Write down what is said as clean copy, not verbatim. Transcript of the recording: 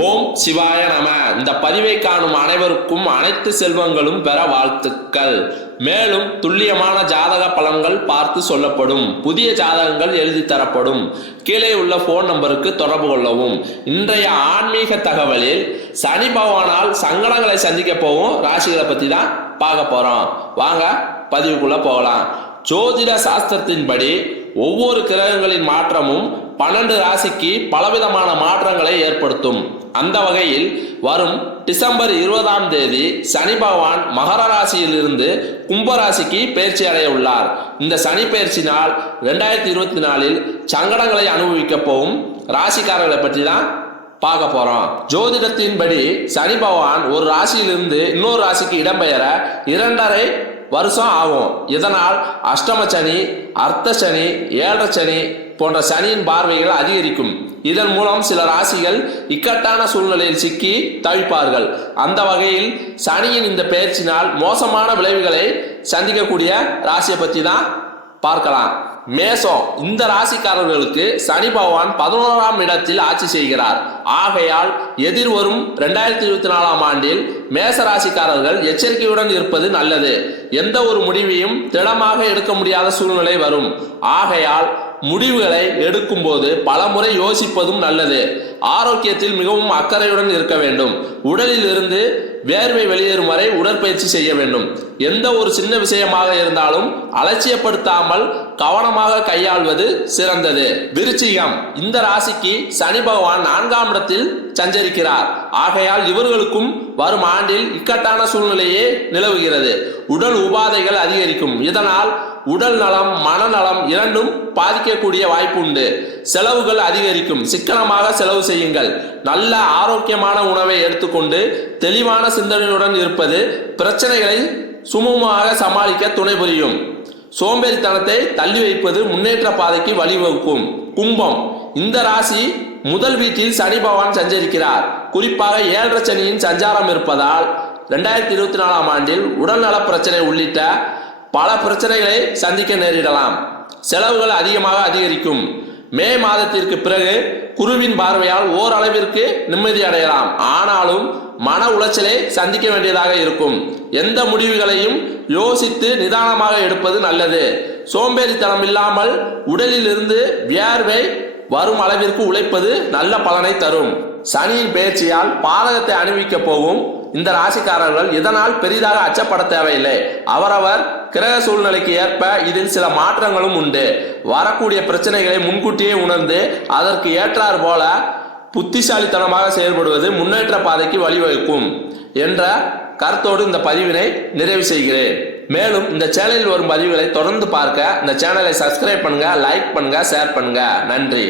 ஓம் சிவாய நம. இந்த பதிவை காணும் அனைவருக்கும் அனைத்து செல்வங்களும் பெற வாழ்த்துக்கள். மேலும் துல்லியமான ஜாதக பலன்கள் பார்த்து சொல்லப்படும். புதிய ஜாதகங்கள் எழுதி தரப்படும். கீழே உள்ள போன் நம்பருக்கு தொடர்பு கொள்ளவும். இன்றைய ஆன்மீக தகவலில் சனி பகவானால் சங்கடங்களை சந்திக்க போகும் ராசிகளை பத்தி தான் பார்க்க போறோம். வாங்க பதிவுக்குள்ள போகலாம். ஜோதிட சாஸ்திரத்தின்படி ஒவ்வொரு கிரகங்களின் மாற்றமும் 12 ராசிக்கு பலவிதமான மாற்றங்களை ஏற்படுத்தும். அந்த வகையில் வரும் டிசம்பர் 20ஆம் தேதி சனி பகவான் மகர ராசியில் இருந்து கும்பராசிக்கு பயிற்சி அடைய உள்ளார். இந்த சனி பயிற்சினால் 2024 சங்கடங்களை அனுபவிக்க போகும் ராசிக்காரர்களை பற்றி தான் பார்க்க போறோம். ஜோதிடத்தின்படி சனி பகவான் ஒரு ராசியிலிருந்து இன்னொரு ராசிக்கு இடம்பெயர 2.5 வருஷம் ஆகும். இதனால் அஷ்டம சனி, அர்த்த சனி, 7 சனி போன்ற சனியின் பார்வைகள் அதிகரிக்கும். இதன் மூலம் சில ராசிகள் இக்கட்டான சூழ்நிலையில் சிக்கி தவிப்பார்கள். அந்த வகையில் சனியின் இந்த பெயர்ச்சினால் மோசமான விளைவுகளை சந்திக்கக்கூடிய ராசியை பற்றி தான் பார்க்கலாம். மேசம். இந்த ராசிக்காரர்களுக்கு சனி பகவான் 11ஆம் இடத்தில் ஆட்சி செய்கிறார். ஆகையால் எதிர்வரும் 2024ஆம் ஆண்டில் மேச ராசிக்காரர்கள் எச்சரிக்கையுடன் இருப்பது நல்லது. எந்த ஒரு முடிவையும் திடமாக எடுக்க முடியாத சூழ்நிலை வரும். ஆகையால் முடிவுகளை எடுக்கும் போது பல முறை யோசிப்பதும் நல்லது. ஆரோக்கியத்தில் மிகவும் அக்கறையுடன் இருக்க வேண்டும். உடலில் இருந்து வேர்வை வெளியேறும் வரை உடற்பயிற்சி செய்ய வேண்டும். எந்த ஒரு சின்ன விஷயமாக இருந்தாலும் அலட்சியப்படுத்தாமல் கவனமாக கையாள்வது சிறந்தது. விருச்சிகம். இந்த ராசிக்கு சனி பகவான் 4ஆம் இடத்தில் சஞ்சரிக்கிறார். ஆகையால் இவர்களுக்கும் வரும் ஆண்டில் இக்கட்டான சூழ்நிலையே நிலவுகிறது. உடல் உபாதைகள் அதிகரிக்கும். இதனால் உடல் நலம் மனநலம் இரண்டும் பாதிக்கக்கூடிய வாய்ப்பு உண்டு. செலவுகள் அதிகரிக்கும். சிக்கனமாக செலவு செய்யுங்கள். நல்ல ஆரோக்கியமான உணவை எடுத்துக்கொண்டு தெளிவான சிந்தனையுடன் இருப்பது பிரச்சனைகளை சுமூகமாக சமாளிக்க துணை புரியும். சோம்பேறித்தனத்தை தள்ளி வைப்பது முன்னேற்ற பாதைக்கு வழிவகுக்கும். கும்பம். இந்த ராசி முதல் வீட்டில் சனி பகவான் சஞ்சரிக்கிறார். குறிப்பாக 7 சனியின் சஞ்சாரம் இருப்பதால் 2024ஆம் ஆண்டில் உடல்நல பிரச்சனை உள்ளிட்ட பல பிரச்சனைகளை சந்திக்க நேரிடலாம். செலவுகள் அதிகரிக்கும். மே மாதத்திற்கு பிறகு குருவின் பார்வையால் ஓரளவிற்கு நிம்மதி அடையலாம். ஆனாலும் மன உளைச்சலை சந்திக்க வேண்டியதாக இருக்கும். எந்த முடிவுகளையும் யோசித்து நிதானமாக எடுப்பது நல்லது. சோம்பேறித்தனம் இல்லாமல் உடலில் இருந்து வியர்வை வரும் அளவிற்கு உழைப்பது நல்ல பலனை தரும். சனியின் பெயர்ச்சியால் பாதகத்தை அணிவிக்க போகும் இந்த ராசிக்காரர்கள் இதனால் பெரிதாக அச்சப்பட தேவையில்லை. அவரவர் கிரக சூழ்நிலைக்கு ஏற்ப இதில் சில மாற்றங்களும் உண்டு. வரக்கூடிய பிரச்சனைகளை முன்கூட்டியே உணர்ந்து அதற்கு ஏற்றாறு போல புத்திசாலித்தனமாக செயல்படுவது முன்னேற்ற பாதைக்கு வழிவகுக்கும் என்ற கருத்தோடு இந்த பதிவினை நிறைவு செய்கிறேன். மேலும் இந்த சேனலில் வரும் பதிவுகளை தொடர்ந்து பார்க்க இந்த சேனலை சப்ஸ்கிரைப் பண்ணுங்க, லைக் பண்ணுங்க, ஷேர் பண்ணுங்க. நன்றி.